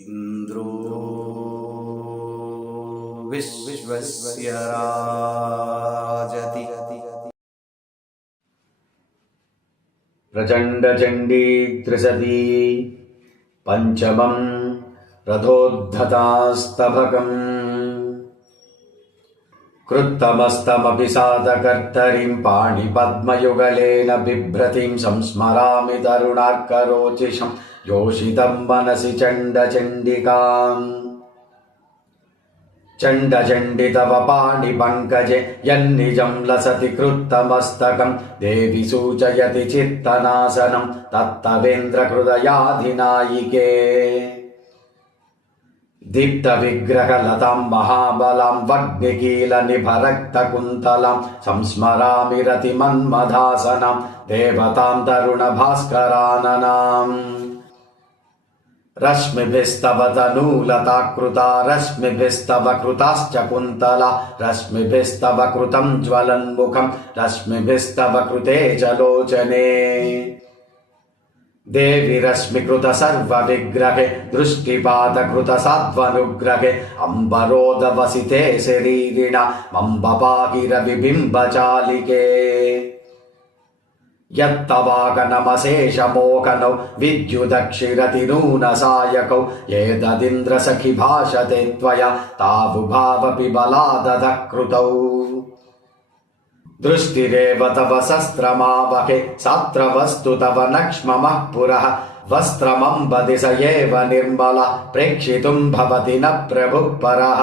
इन्द्रो विश्वस्य राजति प्रचण्डचण्डी त्रिशती पञ्चमं रथोद्धतास्तभकम् कृत्तमस्तमपि साधकर्तरीं पाणिपद्मयुगलेन बिभ्रतीं संस्मरामि तरुणार्करोचिषं योषितं मनसि चण्डचण्डिकाम् चण्डचण्डि तव पाणिपङ्कजे यन्निजं लसति कृत्तमस्तकं देवि सूचयति चित्तनासनं तत्तवेन्द्रहृदयाधिनायिके दीप्तविग्रहलतां महाबलां वह्निकीलनिभरक्तकुन्तलां संस्मरामि रतिमन्मथासनां देवतां तरुणभास्कराननाम् रश्मिभिस्तव तनूलताकृता रश्मिभिस्तव कृताश्च कुन्तला रश्मिभिस्तव कृतं ज्वलन्मुखं रश्मिभिस्तव कृते च लोचने देवि रश्मिकृत सर्वविग्रहे दृष्टिपातकृत साध्वनुग्रहे अम्बरोदवसिते शरीरिणा मम्बपाकिरविबिम्बचालिके यत्तवाकनमशेषमोहनौ विद्युदक्षिरतिनूनसायकौ एतदिन्द्रसखि भाषते त्वया तावुभावपि बलादधः कृतौ दृष्टिरेव तव शस्त्रमावहे सात्रवस्तु तव नक्ष्ममः पुरः वस्त्रमम्बदिश एव निर्मलः प्रेक्षितुं भवति न प्रभुः परः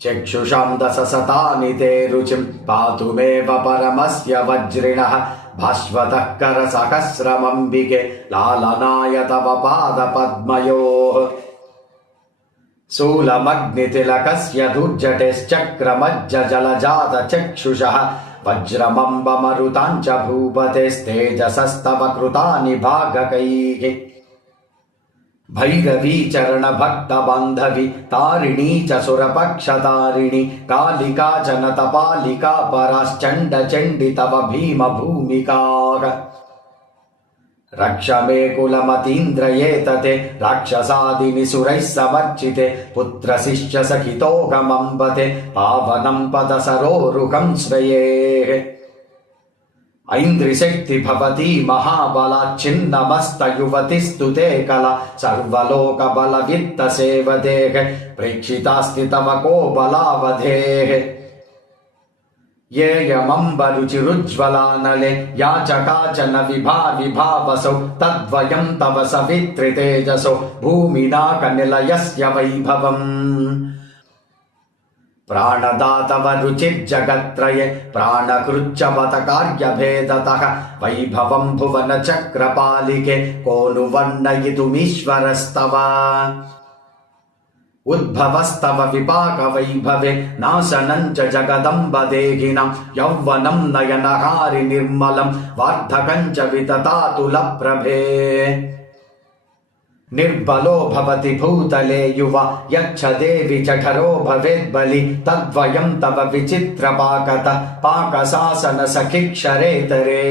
चक्षुषां दशशतानि ते रुचिं पातुमेव परमस्य वज्रिणः भास्वतः करसहस्रमम्बिके लालनाय तव पादपद्मयोः शूलमग्नितिलकस्य दुर्जटेश्चक्रमज्जलजातचक्षुषः वज्रमम्बमरुताञ्च भूपतेस्तेजसस्तव कृतानि भागकैः भैरवी चरणभक्तबान्धवी तारिणी च सुरपक्षतारिणी कालिका च नतपालिका पराश्चण्डचण्डि तव भीमभूमिकाः रक्ष मे कुलमतीन्द्रयेतते राक्षसादिनि सुरैः समर्चिते पुत्रशिष्यसखितोऽहमम्बते पावनं पदसरोरुहं श्रयेः ऐन्द्रिशक्ति भवती महाबलाच्छिन्नमस्तयुवतिस्तु ते कला सर्वलोकबलवित्तसेवदेः प्रेक्षितास्ति तव को बलावधेः येयमम्बरुचिरुज्ज्वलानले या च काचन विभावसौ तद्वयं तव सवित्रितेजसो भूमिनाकनिलयस्य वैभवम् प्राणदातव रुचिर्जगत्त्रये प्राणकृच्चवत कार्यभेदतः वैभवं भुवनचक्रपालिके को नु वर्णयितुमीश्वरस्तव उद्भवस्तव विपाकवैभवे नाशनं च जगदम्बदेहिनां यौवनं नयनहारि निर्मलं वार्धकं च विततातुलप्रभे निर्बलो भवति भूतले युवा यच्छ देवि जठरो भवेद्बलि तद्वयं तव विचित्रपाकतः पाकशासनसखिक्षरेतरे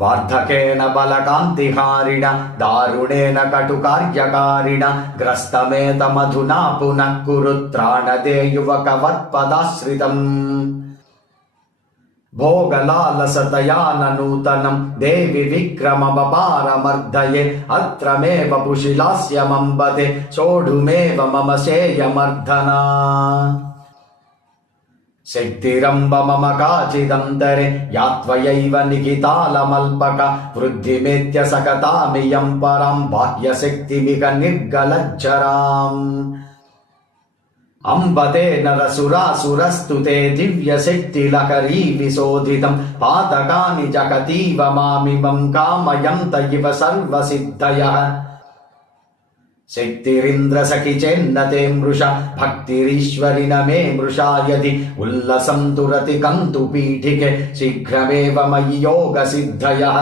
वार्धकेन बलकान्तिहारिणा दारुणेन कटुकार्यकारिणा ग्रस्तमेतमधुना पुनः कुरु त्राणदे युवकवत्पदाश्रितम् भोगलालसतयाननूतनं देवि विक्रममपारमर्दये अत्रमेव पुशिलास्यमम्बते सोढुमेव मम शेयमर्धना शक्तिरम्ब मम काचिदन्तरे या त्वयैव निहितालमल्पका वृद्धिमेत्य सकतामियं परां बाह्यशक्तिमिह निर्गलज्जराम् अम्बते नरसुरासुरस्तु ते दिव्यशक्तिलहरी विशोधितं पातकानि जगतीव मामिमं कामयन्त इव सर्वसिद्धयः शक्तिरिन्द्रसखि चेन्न ते मृषा भक्तिरीश्वरि न मे मृषा यदि उल्लसं तुरति कन्तुपीठिके शीघ्रमेव मयि योगसिद्धयः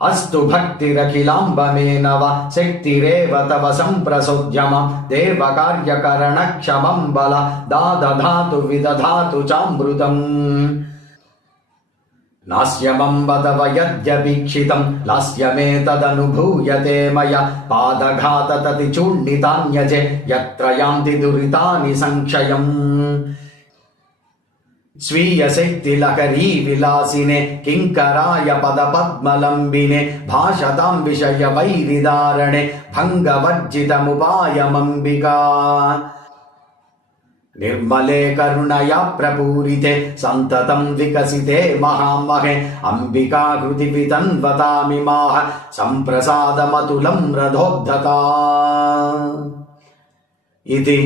अस्तु भक्तिरखिलाम्ब मे नव शक्तिरेव तव सम्प्रसोद्यमं देवकार्यकरणक्षमं बल दादधातु विदधातु चामृतम् नास्यमम्ब तव यद्यपीक्षितं लास्यमेतदनुभूयते मया पादघातततिचूर्णितान्यजे यत्र यान्ति दुरितानि संक्षयम् स्वीयशक्तिलहरी विलासिने किङ्कराय पदपद्मलम्बिने भाषतां विषयवैरिदारणे भङ्गवर्जितमुपायमम्बिका निर्मले करुणया प्रपूरिते सन्ततं विकसिते महामहे अम्बिका हृदि वितन्वतामि माह सम्प्रसादमतुलं रथोद्धता इति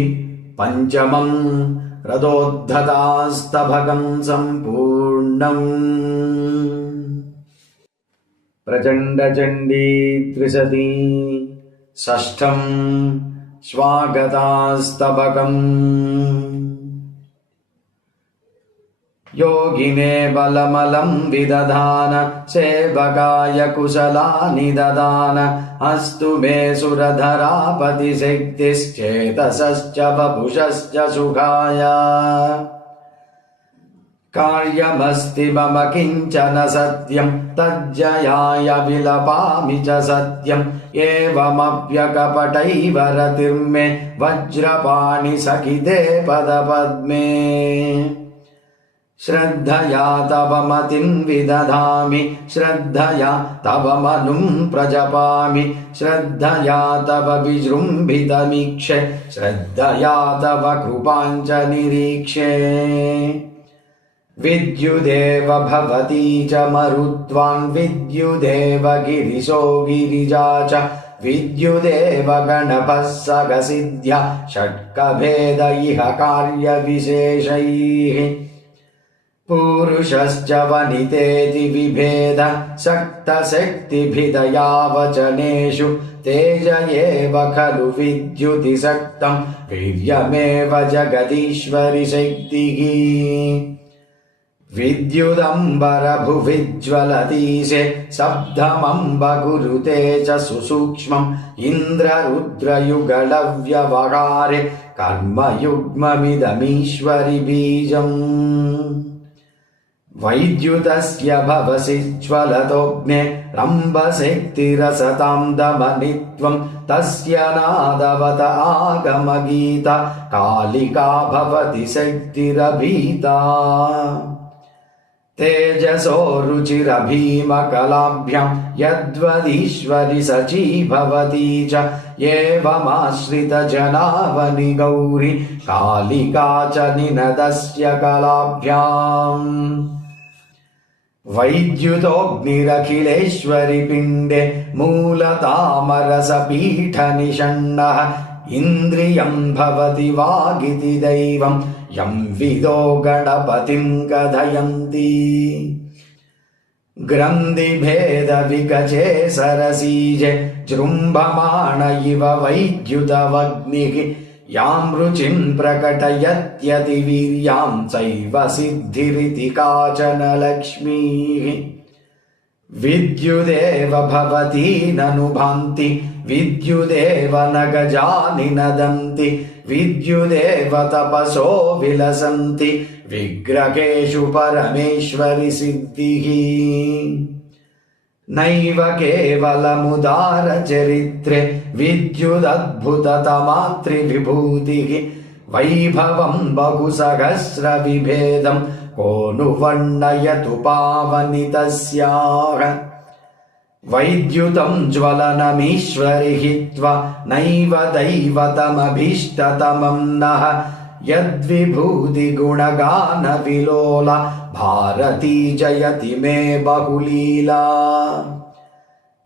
पञ्चमं रथोद्धतास्तभगं सम्पूर्णम्। प्रचण्डचण्डी त्रिशती षष्ठं स्वागतास्तबकम् योगिने बलमलं विदधान सेवकाय कुशलानि ददान अस्तु मे सुरधरापतिशक्तिश्चेतसश्च वपुषश्च सुखाय कार्यमस्ति मम किञ्चन सत्यं तज्जयाय विलपामि च सत्यम् एवमप्यकपटैव रतिर्मे वज्रपाणि सखिते पदपद्मे श्रद्धया तव मतिं विदधामि श्रद्धया तव मनुं प्रजपामि श्रद्धया तव विजृम्भितमीक्षे श्रद्धया तव कृपाञ्च निरीक्षे विद्युदेव भवती च मरुत्वान् विद्युदेव गिरिशो गिरिजा च विद्युदेव गणपः सगसिद्ध्या षट्कभेद इह कार्यविशेषैः पुरुषश्च वनितेति विभेद सक्तशक्तिभिदया वचनेषु तेज एव खलु विद्युतिसक्तं वीर्यमेव जगदीश्वरि शक्तिः विद्युदम्बरभुविज्ज्वलतीशे शब्दमम्ब कुरुते च सुसूक्ष्मम् इन्द्ररुद्रयुगलव्यवहारे कर्मयुग्ममिदमीश्वरि बीजम् वैद्युतस्य भवसि ज्वलतोऽग्ने रम्भशक्तिरसतां दमनित्वं तस्य नादवत आगमगीता कालिका भवति शक्तिरभीता तेजसो रुचिरभीमकलाभ्यां यद्वदीश्वरि सची भवती च एवमाश्रितजनावनि गौरी कालिका च निनदस्य कलाभ्याम् वैद्युतोऽग्निरखिलेश्वरि पिण्डे मूलतामरसपीठनिषण्णः इन्द्रियं भवति वागिति दैवं यं विदो गणपतिं कथयन्ति ग्रन्थिभेदविकचे सरसीजे जृम्भमाण इव वैद्युतवग्निः यां रुचिं प्रकटयत्यतिवीर्यां चैव सिद्धिरिति काचन लक्ष्मीः विद्युदेव भवती ननु भान्ति विद्युदेव न गजानि नदन्ति विद्युदेव तपसो विलसन्ति विग्रहेषु परमेश्वरि सिद्धिः नैव केवलमुदारचरित्रे विद्युदद्भुततमात्रिविभूतिः वैभवं बहुसहस्रविभेदं को नु वर्णयतु पावनि तस्याः वैद्युतं ज्वलनमीश्वरि हित्वा नैव दैवतमभीष्टतमं नः यद्विभूतिगुणगानविलोला भारती जयति मे बहुलीला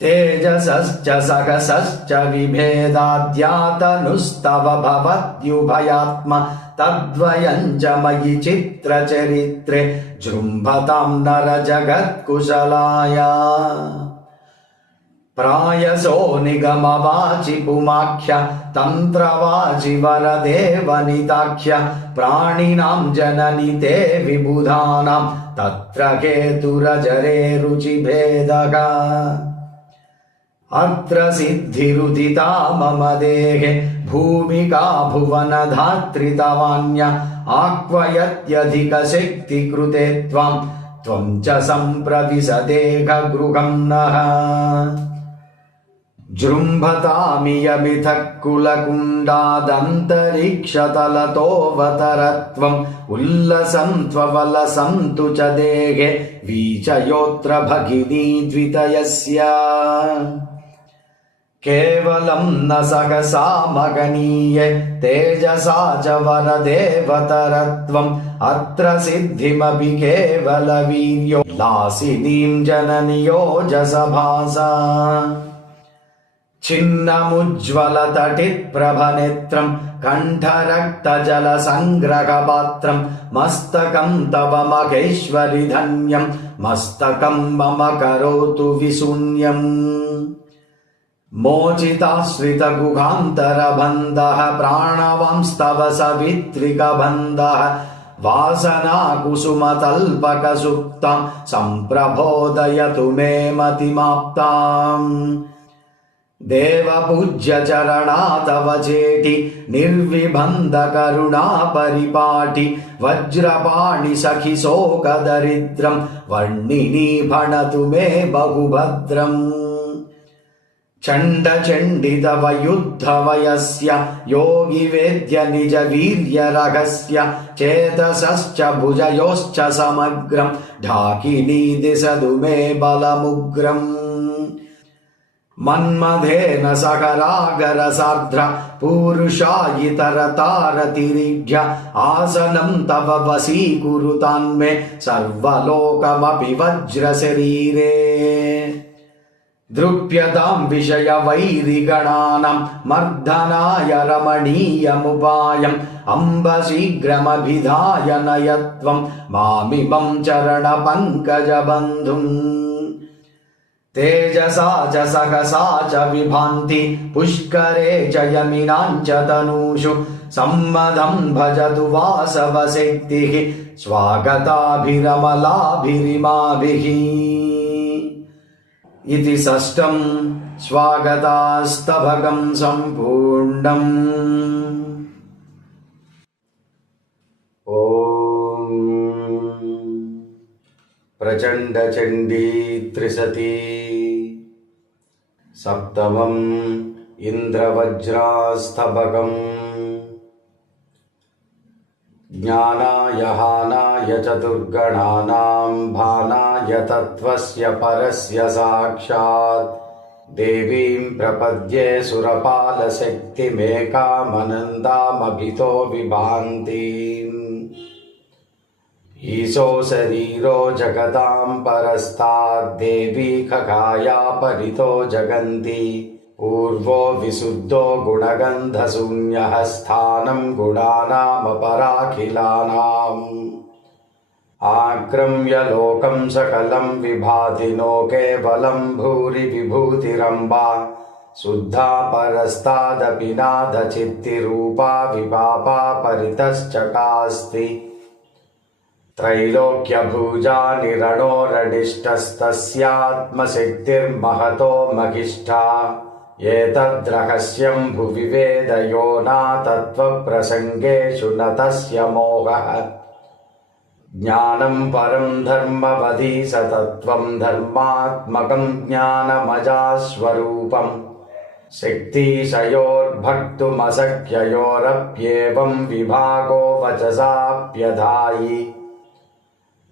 तेजसश्च सहसश्च विभेदाद्यातनुस्तव भवत्युभयात्मा तद्वयं च मयि चित्रचरित्रे जृम्भतां नरजगत्कुशलाय प्रायसो निगमवाचि पुमाख्य तन्त्रवाचि वरदेवनिताख्य प्राणिनां जननि ते विबुधानां तत्र केतुरजरे रुचिभेदः अत्र सिद्धिरुदिता मम देहे भूमिका भुवनधात्री तवान्या आह्वयत्यधिकशक्तिकृते त्वां त्वं च सम्प्रविशदेहगृहं नः जृम्भतामियमिथः कुलकुण्डादन्तरिक्षतलतोऽवतरत्वम् उल्लसं त्ववलसं तु च देहे वीचयोऽत्र भगिनी द्वितयस्य केवलं न सहसा मगनीये तेजसा च वरदेवतरत्वम् अत्र सिद्धिमपि केवलवीर्यो लासिनीं जननियोजसभासा छिन्नमुज्ज्वलतटिप्रभनेत्रं कण्ठरक्तजलसङ्ग्रहपात्रं मस्तकं तव महेश्वरि धन्यं मस्तकं मम करोतु विशून्यम् मोचिताश्रितगुहान्तरबन्धः प्राणवांस्तव सवित्रिकबन्धः वासनाकुसुमतल्पकसुप्तां सम्प्रबोधयतु मे मतिमाप्ताम् देवपूज्य चरणा तव चेटी निर्विबन्धकरुणा परिपाटी वज्रपाणि सखि शोकदरिद्रं वर्णिनी भणतु मे बहुभद्रम् चण्डचण्डितव युद्धवयस्य योगिवेद्य निजवीर्यरहस्य चेतसश्च भुजयोश्च समग्रं ढाकिनी दिशतु मे बलमुग्रम् मन्मथेन सकरागरसार्द्र पूरुषायितरतारतिरिढ्य आसनं तव वशीकुरुतान्मे सर्वलोकमपि वज्रशरीरे द्रुप्यतां विषयवैरिगणानां मर्दनाय रमणीयमुपायम् अम्ब शीघ्रमभिधाय नयत्वं मामिमं चरणपङ्कजबन्धुम् तेजसा च सहसा च विभान्ति पुष्करे च यमिनां च तनूषु सम्मदं भजतु वासवशक्तिः स्वागताभिरमलाभिरिमाभिः इति षष्ठं स्वागतास्तभकं सम्पूर्णम्। प्रचण्डचण्डी त्रिशती सप्तमम् इन्द्रवज्रास्तबकम् ज्ञानाय हानाय चतुर्गणानां भानाय तत्त्वस्य परस्य साक्षात् देवीं प्रपद्ये सुरपालशक्तिमेकामनन्दामभितो विभान्तीम् ईशो शरीरो जगतां परस्ताद्देवी खगाया परितो जगन्ति पूर्वो विशुद्धो गुणगन्धशून्यः स्थानं गुणानामपराखिलानाम् आक्रम्य लोकं सकलं विभाति नो केवलं भूरि विभूतिरम्बा शुद्धा परस्तादपि नादचित्तिरूपा विपापा परितश्चकास्ति त्रैलोक्यभुजा निरणोरनिष्टस्तस्यात्मशक्तिर्महतो महिष्ठा एतद्रहस्यं भुवि वेदयो नातत्त्वप्रसङ्गेषु न तस्य मोहः ज्ञानं परं धर्मवधि सतत्त्वं धर्मात्मकं ज्ञानमजास्वरूपं शक्तिशयोर्भक्तुमशक्ययोरप्येवं विभागो वचसाप्यधायि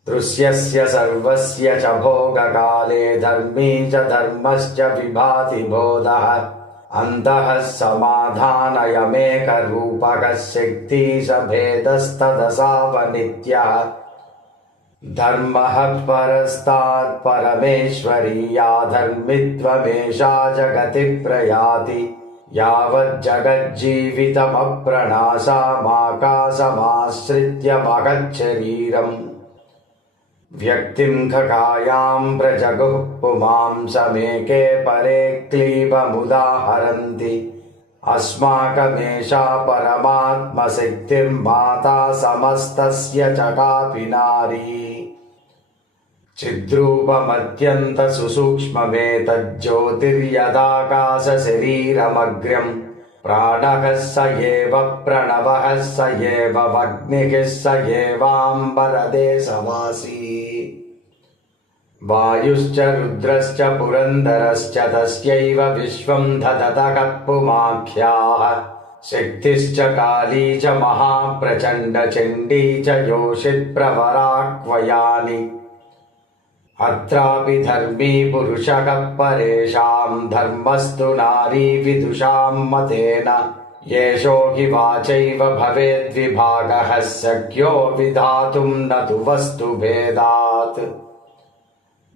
दृश्यस्य सर्वस्य च भोगकाले धर्मी च धर्मश्च विभाति बोधः अन्तः समाधानयमेकरूपकः शक्तिश भेदस्तदसावनित्यः धर्मः परस्तात् परमेश्वरीया धर्मित्वमेषा जगति प्रयाति यावज्जगज्जीवितमप्रणाशामाकाशमाश्रित्य महच्छरीरम् व्यक्तिं खगायां प्रजगुः पुमांसमेके परे क्लीबमुदाहरन्ति अस्माकमेषा परमात्मशक्तिर्माता समस्तस्य च कापि नारी चिद्रूपमत्यन्तसुसूक्ष्ममेतज्ज्योतिर्यदाकाशशरीरमग्र्यम् प्राणः स एव प्रणवः स एव वह्निः स एवाम्बरदेशवासी वायुश्च रुद्रश्च पुरन्दरश्च तस्यैव विश्वं ददतः पुमाख्याः शक्तिश्च काली च महाप्रचण्डचण्डी च योषित्प्रवराक्वयानि अत्रापि धर्मी पुरुषः परेषां धर्मस्तु नारी विदुषां मतेन येषो हि वाचैव भवेद्विभागः शक्यो विधातुं न तु वस्तुभेदात्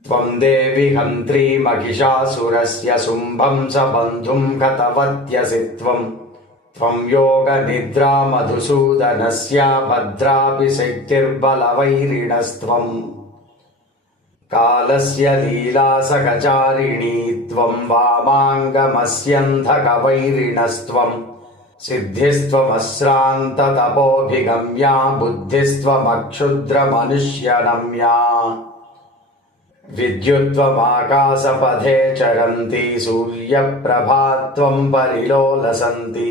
त्वं देवि हन्त्री महिषासुरस्य शुम्भं स बन्धुं गतवत्यसि त्वं योगनिद्रा मधुसूदनस्य भद्रापि शक्तिर्बलवैरिणस्त्वम् कालस्य लीलासहचारिणी त्वं वामाङ्गमस्यन्धकवैरिणस्त्वं सिद्धिस्त्वमश्रान्ततपोऽभिगम्या बुद्धिस्त्वमक्षुद्रमनुष्यनम्या विद्युत्त्वमाकाशपथे चरन्ति सूर्यप्रभा त्वं परिलोलसन्ति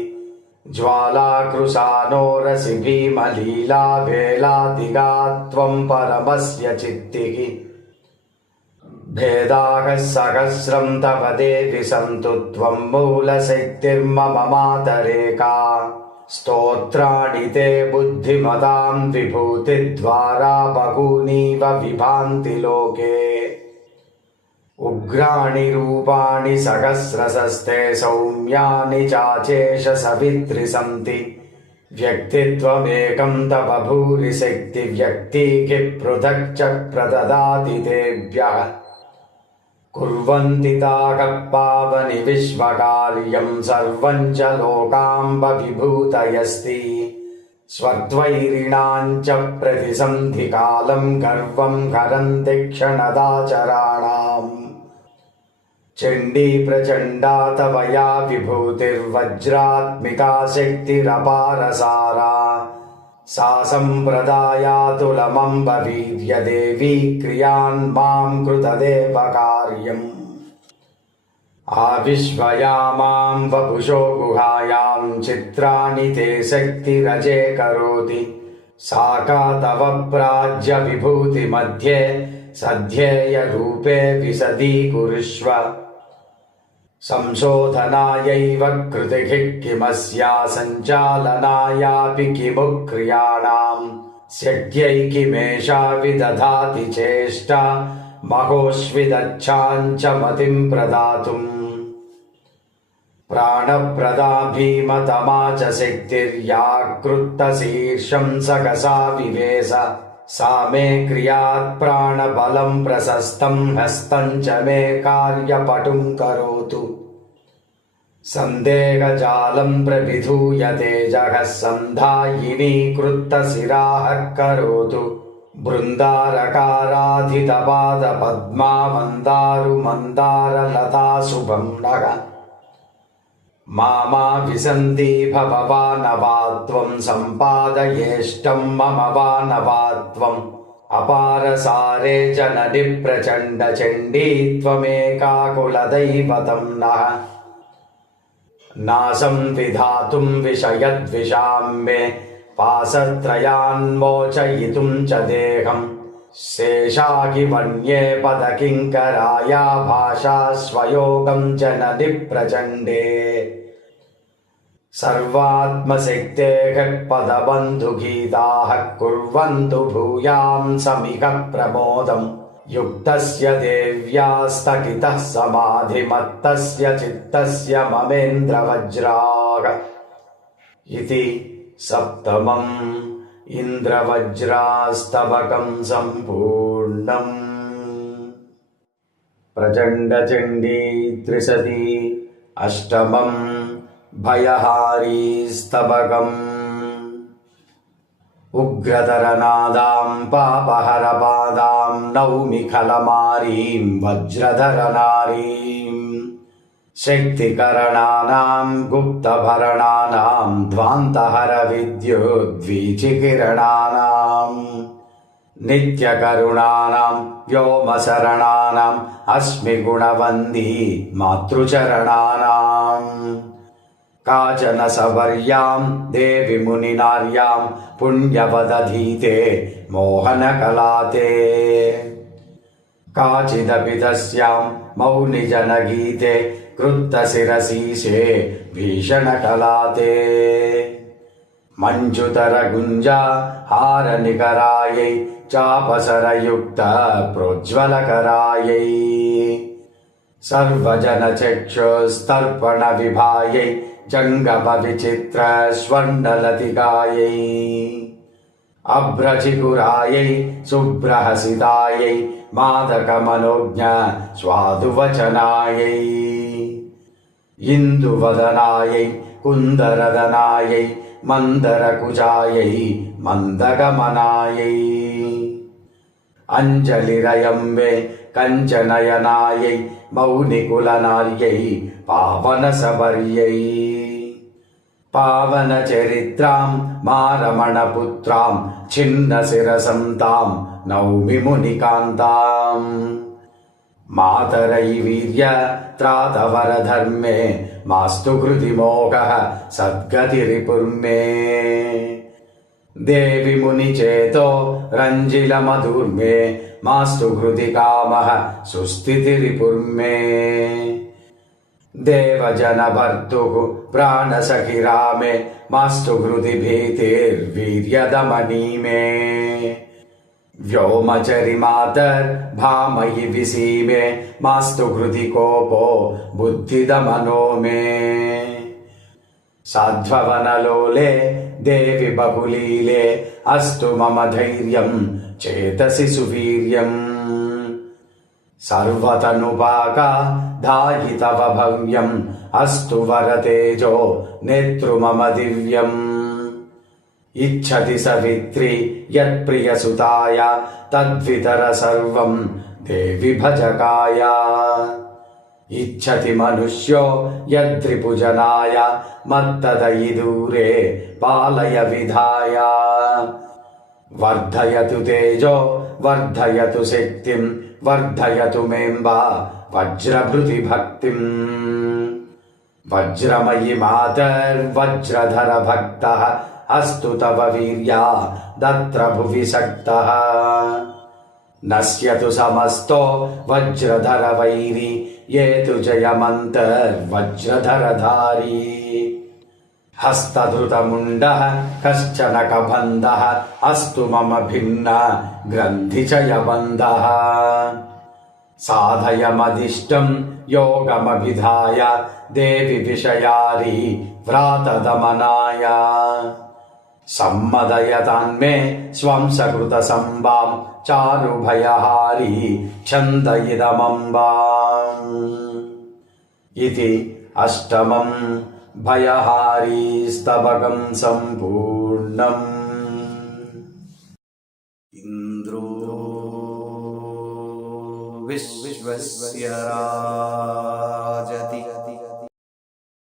ज्वालाकृशानोरसि भीमलीला वेलादिगा त्वं परमस्य चित्तिः भेदाः सहस्रं तव देवि सन्तु त्वं मूलशक्तिर्मम मातरेका स्तोत्राणि ते बुद्धिमतां विभूतिद्वारा बहूनीव विभान्ति लोके उग्राणि रूपाणि सहस्रशस्ते सौम्यानि चाचेश सवित्रि सन्ति व्यक्तित्वमेकं तव भूरिशक्तिव्यक्तिः पृथक् च प्रददाति तेभ्यः कुर्वन्ति ताः पावनि विश्वकार्यं सर्वं च लोकाम्ब विभूतयस्ति स्वद्वैरिणां च प्रतिसन्धिकालं गर्वं हरन्ति क्षणदाचराणाम् चण्डी प्रचण्डा तव या विभूतिर्वज्रात्मिका शक्तिरपारसारा सा सम्प्रदायातुलमम्ब वीर्यदेवी क्रियान् मां कृतदेव कार्यम् आविश्वयामां वपुषो गुहायां चित्राणि ते शक्तिरजे करोति सा का तव प्राज्यविभूतिमध्ये सध्येयरूपे विशदीकुरुष्व संशोधनायैव कृतिः किमस्या सञ्चालनायापि किमु क्रियाणां शक्यै किमेषा विदधाति चेष्टा महोष्विदच्छां च मतिं प्रदातुम् प्राणप्रदा भीमतमा च शक्तिर्या कृत्तशीर्षं सकसा विवेश सा मे क्रियात् प्राणबलं प्रशस्तं हस्तं च मे कार्यपटुं करोतु सन्देहजालं प्रविधूय तेजः सन्धायिनी कृत्तशिराः करोतु बृन्दारकाराधितपादपद्मा मन्दारुमन्दारलता शुभं नः मामा विसन्ति भववानवात्वं सम्पादयेष्टं मम वानवात्वम् अपारसारे जननि प्रचण्डचण्डी त्वमेका कुलदैवतं नः नाशं विधातुं विषयद्विषां मे पाशत्रयान्मोचयितुं च देहम् शेषाहि वन्ये पदकिङ्कराया भाषा स्वयोगं जननि प्रचण्डे सर्वात्मशक्तेः पदबन्धुगीताः कुर्वन्तु भूयां समिह प्रमोदम् युक्तस्य देव्यास्तकितः समाधिमत्तस्य चित्तस्य ममेन्द्रवज्राः इति सप्तमम् इन्द्रवज्रास्तवकं सम्पूर्णम् प्रचण्डचण्डी त्रिशती अष्टमम् भयहारीस्तवकम् उग्रधरनादां पापहरपादां नौमि खलमारीं वज्रधरनारीं शक्तिकरणानां गुप्तभरणानां ध्वान्तहरविद्युद्वीचिकिरणानां नित्यकरुणानां व्योमशरणानाम् अस्मिगुणवन्दी मातृचरणानाम् काचन सवर्यां देवि मुनिनार्यां पुण्यवदधीते मोहनकलाते काचिदपि तस्यां मौनिजनगीते कृत्तशिरसीशे भीषणकलाते मञ्जुतरगुञ्जा हारनिकरायै चापसरयुक्त प्रोज्ज्वलकरायै सर्वजनचक्षुस्तर्पणविभायै जङ्गमविचित्र स्वर्णलतिकायै अभ्रचिकुरायै शुभ्रहसितायै मादकमनोज्ञ स्वादुवचनायै इन्दुवदनायै कुन्दरदनायै मन्दरकुजायै मन्दगमनायै अञ्जलिरयम्बे कञ्चनयनायै मौनिकुलनार्यै पावनसपर्यै पावनचरित्रां मारमणपुत्रां छिन्नशिरसं तां नौमि मुनिकान्ताम् मातरै वीर्यत्रातवरधर्मे मास्तु हृदि मोहः सद्गतिरिपुर्मे देवि मुनिचेतो रञ्जिलमधुर्मे मास्तु हृदि कामः सुस्थितिरिपुर्मे देवजनभर्तुः प्राणसखिरामे मास्तु हृदि भीतिर्वीर्यदमनी मे व्योमचरिमातर्भामयि विसीमे मास्तु हृदि कोपो बुद्धिदमनो मे साध्ववनलोले देवि बहुलीले अस्तु मम धैर्यं चेतसि सुवीर्यम् सर्वतनुपाका धायि तव भव्यम् अस्तु वरतेजो नेतृ मम दिव्यम् इच्छति सवित्री यत्प्रियसुताय तद्वितर सर्वं देवि भजकाय इच्छति मनुष्यो यद्रिपुजनाय मत्तदयि दूरे पालय विधाय वर्धयतु तेजो वर्धयतु शक्तिं वर्धयतु मेम्बा वज्रभृतिभक्तिम् वज्रमयि मातर्वज्रधर भक्तः अस्तु तव वीर्या दत्र भुवि शक्तः नश्यतु समस्तो वज्रधर वैरी ये तु जयमन्तर्वज्रधरधारी हस्तधृतमुण्डः कश्चन कबन्धः अस्तु मम भिन्न ग्रन्थिचयबन्धः साधयमदिष्टं योगमभिधाय देवि विषयारी व्रातदमनाय सम्मदयतान्मे स्वं सकृतसम्भां चारुभयहारी छन्दयिदमम्बाम् इति अष्टमं भयहारी स्तबकं सम्पूर्णम्। इन्द्रो विश्वस्य राजति